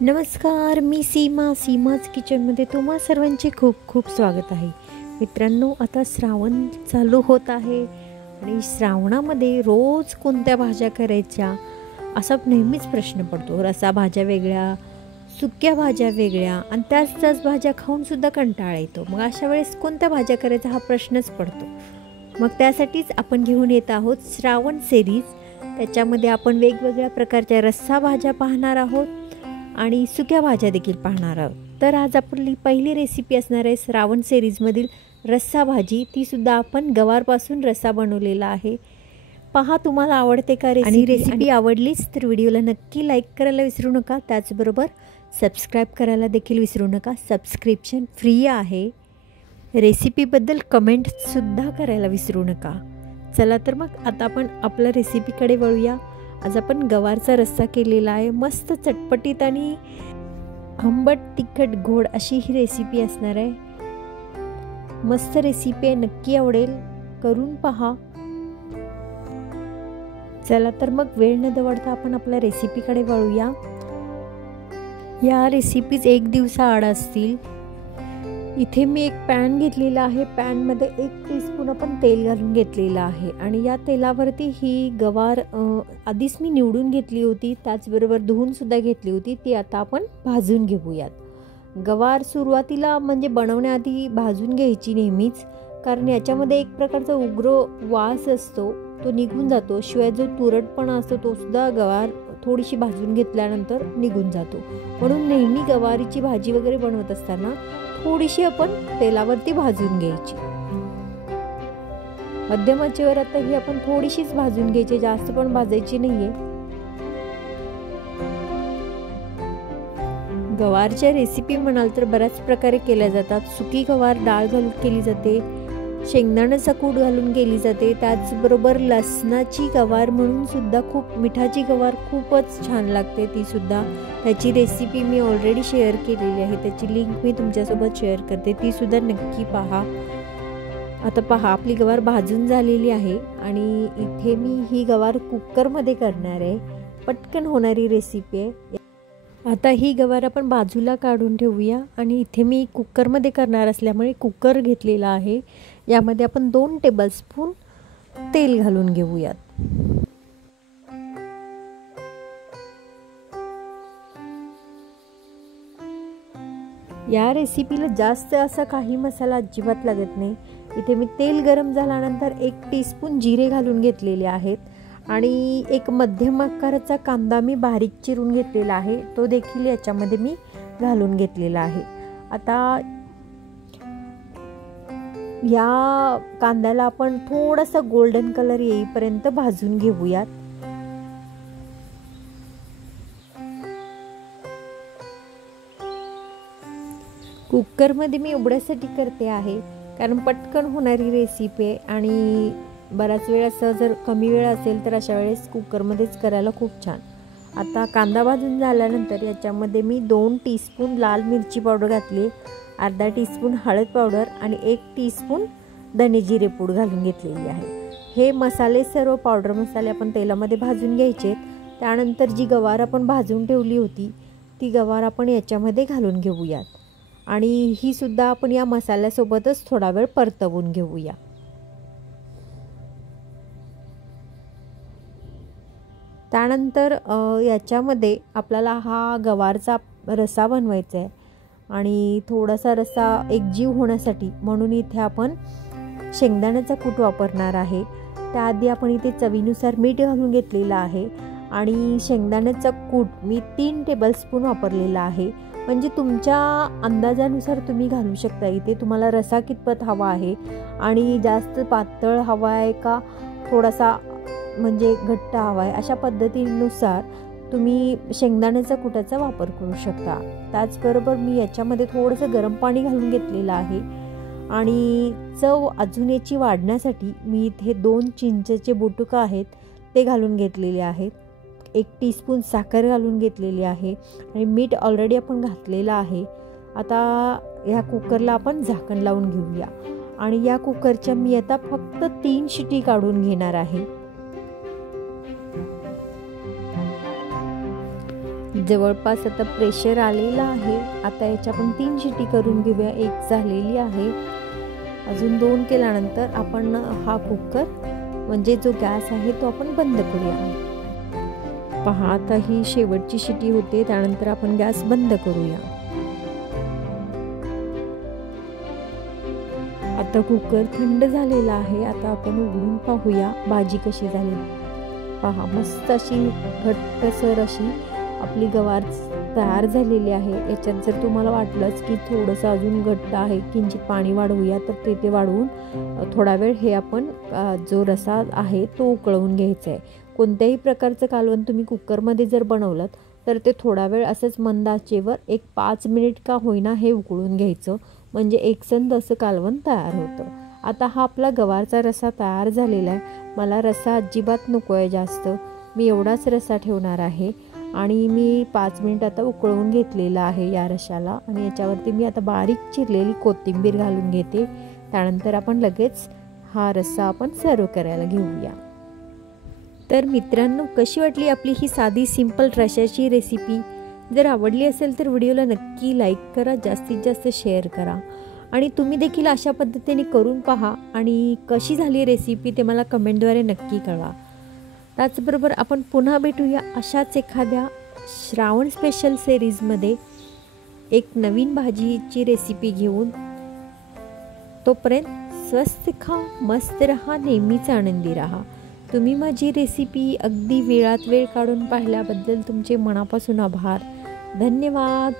नमस्कार, मी सीमाज किचनमध्ये तुम्हा सर्वांचे खूप खूप स्वागत आहे. मित्रांनो, आता श्रावण चालू होत आहे आणि श्रावणामध्ये रोज कोणत्या भाज्या करायच्या असा नेहमीच प्रश्न पडतो. रसा भाज्या वेगळ्या, सुक्या भाज्या वेगळ्या आणि त्याच भाज्या खाऊनसुद्धा कंटाळा येतो. मग अशा वेळेस कोणत्या भाज्या करायचा हा प्रश्नच पडतो. मग त्यासाठीच आपण घेऊन येत आहोत श्रावण सिरीज. त्याच्यामध्ये आपण वेगवेगळ्या प्रकारच्या रस्सा भाज्या पाहणार आहोत आणि सुक्या भाज्या देखील पाहणार आहोत. तर आज आपली पहिली रेसिपी असणार आहे श्रावण सिरीजमधील रस्सा भाजी. तीसुद्धा आपण गवारपासून रस्सा बनवलेला आहे. पहा तुम्हाला आवडते का रेसिपी. आणि रेसिपी आवडलीच तर व्हिडिओला नक्की लाईक करायला विसरू नका. त्याचबरोबर सबस्क्राईब करायला देखील विसरू नका. सबस्क्रिप्शन फ्री आहे. रेसिपीबद्दल कमेंटसुद्धा करायला विसरू नका. चला तर मग आता आपण आपल्या रेसिपीकडे वळूया. आज आपण गवारचा रस्सा केलेला आहे. मस्त चटपटीत आणि आंबट तिखट गोड अशी ही रेसिपी असणार आहे. मस्त रेसिपी आहे, नक्की आवडेल, करून पहा. चला तर मग वेळ न दवडता आपण आपल्या रेसिपीकडे वळूया. या रेसिपीज एक दिवसाआड असतील. इथे मी एक पॅन घेतलेला आहे. पॅनमध्ये 1 टीस्पून आपण तेल घालून घेतलेलं आहे आणि या तेलावरती ही गवार आधीच मी निवडून घेतली होती, त्याचबरोबर धुवूनसुद्धा घेतली होती. ती आता आपण भाजून घेऊयात. गवार सुरुवातीला म्हणजे बनवण्याआधी भाजून घ्यायची नेहमीच, कारण याच्यामध्ये एक प्रकारचा उग्र वास असतो, तो निघून जातो. शिवाय जो तुरटपणा असतो तो सुद्धा गवार थोडीशी भाजून घेतल्यानंतर निघून जातो. म्हणून नेहमी गवारीची भाजी वगैरे बनवत असताना थोडीशी आपण तेलावरती भाजून घ्यायची. मध्यम आचेवर आता ही आपण थोडीशीच भाजून घ्यायची, जास्त पण भाजायची नाहीये. गवारच्या रेसिपी म्हणाल तर बऱ्याच प्रकारे केल्या जातात. सुकी गवार डाळ घालून केली जाते, शेंगदाण्याचा कूट घालून केली जाते, त्याचबरोबर लसणाची गवार म्हणून सुद्धा खूप मिठाची गवार खूपच छान लागते. ती सुद्धा त्याची रेसिपी मी ऑलरेडी शेअर केलेली आहे. त्याची लिंक मी तुमच्यासोबत शेअर करते, ती सुद्धा नक्की पहा. आता पहा, आपली गवार भाजून झालेली आहे आणि इथे मी ही गवार कुकरमध्ये करणार आहे. पटकन होणारी रेसिपी आहे. आता ही गवार आपण बाजूला काढून ठेवूया आणि इथे मी कुकरमध्ये करणार असल्यामुळे कुकर घेतलेला आहे. यामध्ये आपण 2 टेबलस्पून तेल घालून घेऊयात. या रेसिपीला जास्त असा काही मसाला अजिबात लागत नाही. इथे मी तेल गरम झाल्यानंतर 1 टीस्पून जिरे घालून घेतलेले आहेत आणि एक मध्यम आकाराचा कांदा मी बारीक चिरून घेतलेला आहे, तो देखील याच्यामध्ये मी घालून घेतलेला आहे. आता या कांद्याला आपण थोडासा गोल्डन कलर येईपर्यंत भाजून घेऊयात. कुकरमध्ये मी उघड्यासाठी करते आहे, कारण पटकन होणारी रेसिपी आहे आणि बराच वेळ असं जर कमी वेळ असेल तर अशा वेळेस कुकरमध्येच करायला खूप छान. आता कांदा भाजून झाल्यानंतर याच्यामध्ये मी 2 टीस्पून लाल मिरची पावडर घातली, अर्धा टीस्पून हळद पावडर आणि 1 टीस्पून धने जिरे पूड घालून घेतलेली आहे. हे मसाले सर्व पावडर मसाले आपण तेलामध्ये भाजून घ्यायचे. त्यानंतर जी गवार आपण भाजून ठेवली होती ती गवार आपण याच्यामध्ये घालून घेऊयात आणि ही सुद्धा आपण या मसाल्यासोबतच थोडा वेळ परतवून घेऊया. त्यानंतर याच्यामध्ये आपल्याला हा गवारचा रस्सा बनवायचा आहे आणि थोडासा रस्सा एकजीव होण्यासाठी म्हणून इथे आपण शेंगदाण्याचा कूट वापरणार आहे. त्याआधी आपण इथे चवीनुसार मीठ घालून घेतलेलं आहे आणि शेंगदाण्याचा कूट मी 3 टेबलस्पून वापरलेला आहे. म्हणजे तुमच्या अंदाजानुसार तुम्ही घालू शकता. इथे तुम्हाला रस्सा कितपत हवा आहे आणि जास्त पातळ हवा आहे का थोडासा म्हणजे घट्ट हवा आहे, अशा पद्धतीनुसार तुम्ही शेंगदाण्याचा कुटाचा वापर करू शकता. त्याचबरोबर मी याच्यामध्ये थोडंसं गरम पाणी घालून घेतलेलं आहे आणि चव अजून याची वाढण्यासाठी मी इथे 2 चिंचेचे बोटुका आहेत ते घालून घेतलेले आहेत. 1 टीस्पून साखर घालून घेतलेली आहे आणि मीठ ऑलरेडी आपण घातलेलं आहे. आता ह्या कुकरला आपण झाकण लावून घेऊया आणि या कुकरच्या मी आता फक्त 3 शिटी काढून घेणार आहे. जवळपास आता प्रेशर आलेलं आहे. आता याच्या आपण 3 शिटी करून घेऊया. 1 झालेली आहे, अजून 2 केल्यानंतर आपण हा कुकर म्हणजे जो गॅस आहे तो आपण बंद करूया. पहा आता ही शेवटची शिटी होते, त्यानंतर आपण गॅस बंद करूया. आता कुकर थंड झालेला आहे. आता आपण उघडून पाहूया भाजी कशी झाली. पहा मस्त अशी घट्टसर अशी आपली गवार तयार झालेली आहे. याच्यात जर तुम्हाला वाटलंच की थोडंसं अजून घट्ट आहे, किंचित पाणी वाढवूया, तर ते वाढवून थोडा वेळ हे आपण जो रसा आहे तो उकळवून घ्यायचा आहे. कोणत्याही प्रकारचं कालवण तुम्ही कुकरमध्ये जर बनवलं तर ते थोडा वेळ असंच मंद आचेवर 5 मिनिट का होईना हे उकळून घ्यायचं, म्हणजे एकसंध असं कालवण तयार होतं. आता हा आपला गवारचा रसा तयार झालेला आहे. मला रसा अजिबात नको आहे जास्त, मी एवढाच रसा ठेवणार आहे. आणि मी 5 मिनिट आता उकळवून घेतलेला आहे या रशाला. आणि याच्यावरती मी आता बारीक चिरलेली कोथिंबीर घालून घेते. त्यानंतर आपण लगेच हा रस्सा आपण सर्व करायला घेऊया. तर मित्रांनो, कशी वाटली आपली ही साधी सिंपल रशाची रेसिपी? जर आवडली असेल तर व्हिडिओला नक्की लाईक करा, जास्तीत जास्त शेअर करा आणि तुम्ही देखील अशा पद्धतीने करून पहा आणि कशी झाली रेसिपी ते मला कमेंटद्वारे नक्की कळवा. त्याचबरोबर आपण पुन्हा भेटूया अशाच एखाद्या श्रावण स्पेशल सिरीजमध्ये एक नवीन भाजीची रेसिपी घेऊन. तोपर्यंत स्वस्त खा, मस्त रहा, नेहमीच आनंदी रहा. तुम्ही माझी रेसिपी अगदी वेळात वेळ काढून पाहिल्याबद्दल तुमचे मनापासून आभार. धन्यवाद.